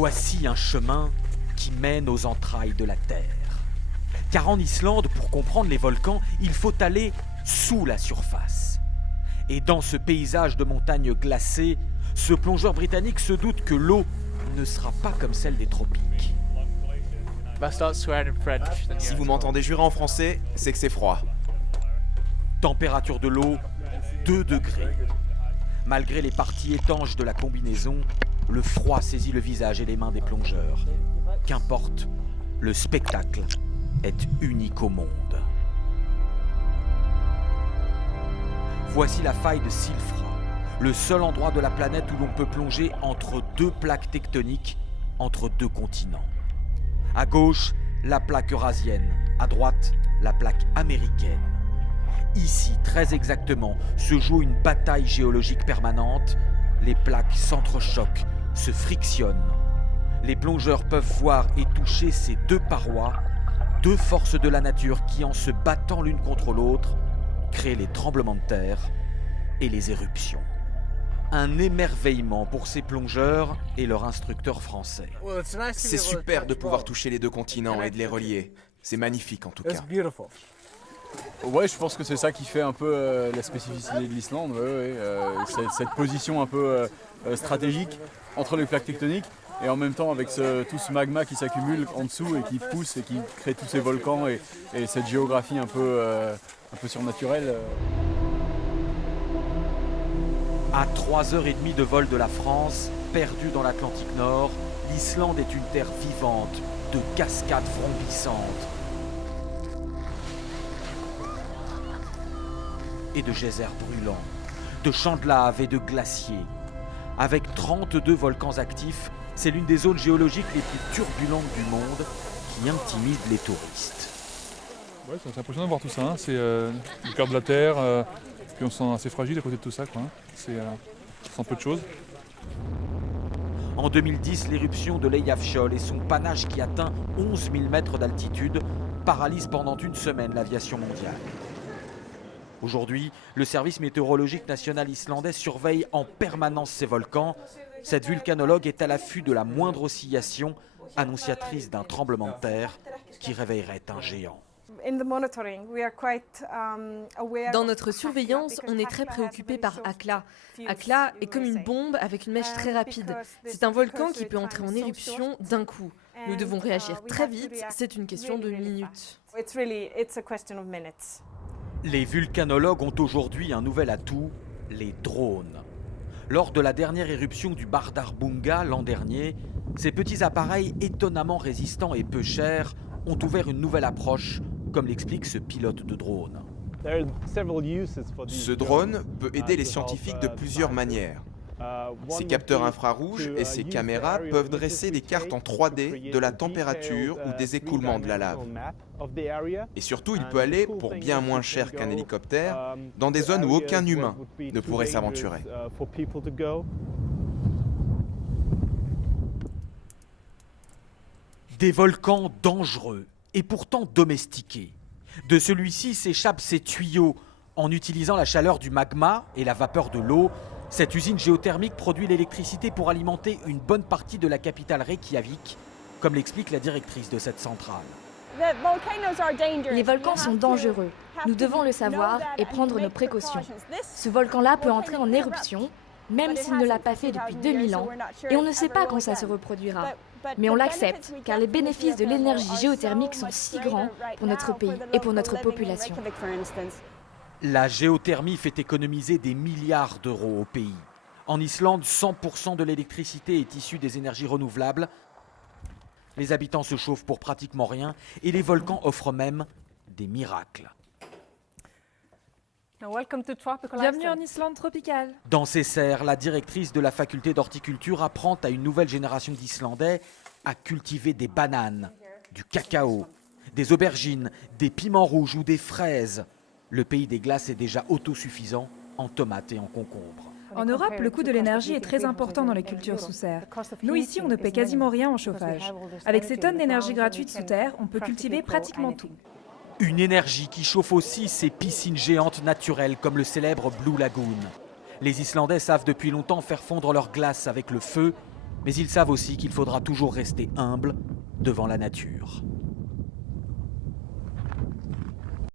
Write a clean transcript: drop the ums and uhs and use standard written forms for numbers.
Voici un chemin qui mène aux entrailles de la Terre. Car en Islande, pour comprendre les volcans, il faut aller sous la surface. Et dans ce paysage de montagnes glacées, ce plongeur britannique se doute que l'eau ne sera pas comme celle des tropiques. Si vous m'entendez jurer en français, c'est que c'est froid. Température de l'eau, 2 degrés. Malgré les parties étanches de la combinaison, le froid saisit le visage et les mains des plongeurs. Qu'importe, le spectacle est unique au monde. Voici la faille de Silfra, le seul endroit de la planète où l'on peut plonger entre 2 plaques tectoniques, entre 2 continents. À gauche, la plaque eurasienne, à droite, la plaque américaine. Ici, très exactement, se joue une bataille géologique permanente. Les plaques s'entrechoquent, se frictionnent. Les plongeurs peuvent voir et toucher ces 2 parois, 2 forces de la nature qui, en se battant l'une contre l'autre, créent les tremblements de terre et les éruptions. Un émerveillement pour ces plongeurs et leur instructeur français. C'est super de pouvoir toucher les 2 continents et de les relier. C'est magnifique en tout cas. Ouais, je pense que c'est ça qui fait un peu la spécificité de l'Islande, cette position un peu stratégique entre les plaques tectoniques et en même temps avec tout ce magma qui s'accumule en dessous et qui pousse et qui crée tous ces volcans et cette géographie un peu surnaturelle. À 3h30 de vol de la France, perdue dans l'Atlantique Nord, l'Islande est une terre vivante, de cascades vrombissantes et de geysers brûlants, de champs de lave et de glaciers. Avec 32 volcans actifs, c'est l'une des zones géologiques les plus turbulentes du monde qui intimide les touristes. Ouais, c'est impressionnant de voir tout ça, hein. C'est le cœur de la Terre, puis on se sent assez fragile à côté de tout ça, quoi, hein. On sent peu de choses. En 2010, l'éruption de l'Eyjafjallajökull et son panache qui atteint 11 000 mètres d'altitude paralysent pendant une semaine l'aviation mondiale. Aujourd'hui, le service météorologique national islandais surveille en permanence ces volcans. Cette vulcanologue est à l'affût de la moindre oscillation, annonciatrice d'un tremblement de terre qui réveillerait un géant. Dans notre surveillance, on est très préoccupé par Hekla. Hekla est comme une bombe avec une mèche très rapide. C'est un volcan qui peut entrer en éruption d'un coup. Nous devons réagir très vite, c'est une question de minutes. Les vulcanologues ont aujourd'hui un nouvel atout, les drones. Lors de la dernière éruption du Bardarbunga l'an dernier, ces petits appareils étonnamment résistants et peu chers ont ouvert une nouvelle approche, comme l'explique ce pilote de drone. Ce drone peut aider les scientifiques de plusieurs manières. Ces capteurs infrarouges et ces caméras peuvent dresser des cartes en 3D de la température ou des écoulements de la lave. Et surtout, il peut aller, pour bien moins cher qu'un hélicoptère, dans des zones où aucun humain ne pourrait s'aventurer. Des volcans dangereux et pourtant domestiqués. De celui-ci s'échappent ces tuyaux. En utilisant la chaleur du magma et la vapeur de l'eau, cette usine géothermique produit l'électricité pour alimenter une bonne partie de la capitale Reykjavik, comme l'explique la directrice de cette centrale. Les volcans sont dangereux. Nous devons le savoir et prendre nos précautions. Ce volcan-là peut entrer en éruption, même s'il ne l'a pas fait depuis 2000 ans, et on ne sait pas quand ça se reproduira. Mais on l'accepte, car les bénéfices de l'énergie géothermique sont si grands pour notre pays et pour notre population. La géothermie fait économiser des milliards d'euros au pays. En Islande, 100% de l'électricité est issue des énergies renouvelables. Les habitants se chauffent pour pratiquement rien et les volcans offrent même des miracles. Bienvenue en Islande tropicale. Dans ces serres, la directrice de la faculté d'horticulture apprend à une nouvelle génération d'Islandais à cultiver des bananes, du cacao, des aubergines, des piments rouges ou des fraises. Le pays des glaces est déjà autosuffisant en tomates et en concombres. En Europe, le coût de l'énergie est très important dans les cultures sous serre. Nous, ici, on ne paie quasiment rien en chauffage. Avec ces tonnes d'énergie gratuite sous terre, on peut cultiver pratiquement tout. Une énergie qui chauffe aussi ces piscines géantes naturelles comme le célèbre Blue Lagoon. Les Islandais savent depuis longtemps faire fondre leur glace avec le feu Mais ils savent aussi qu'il faudra toujours rester humble devant la nature.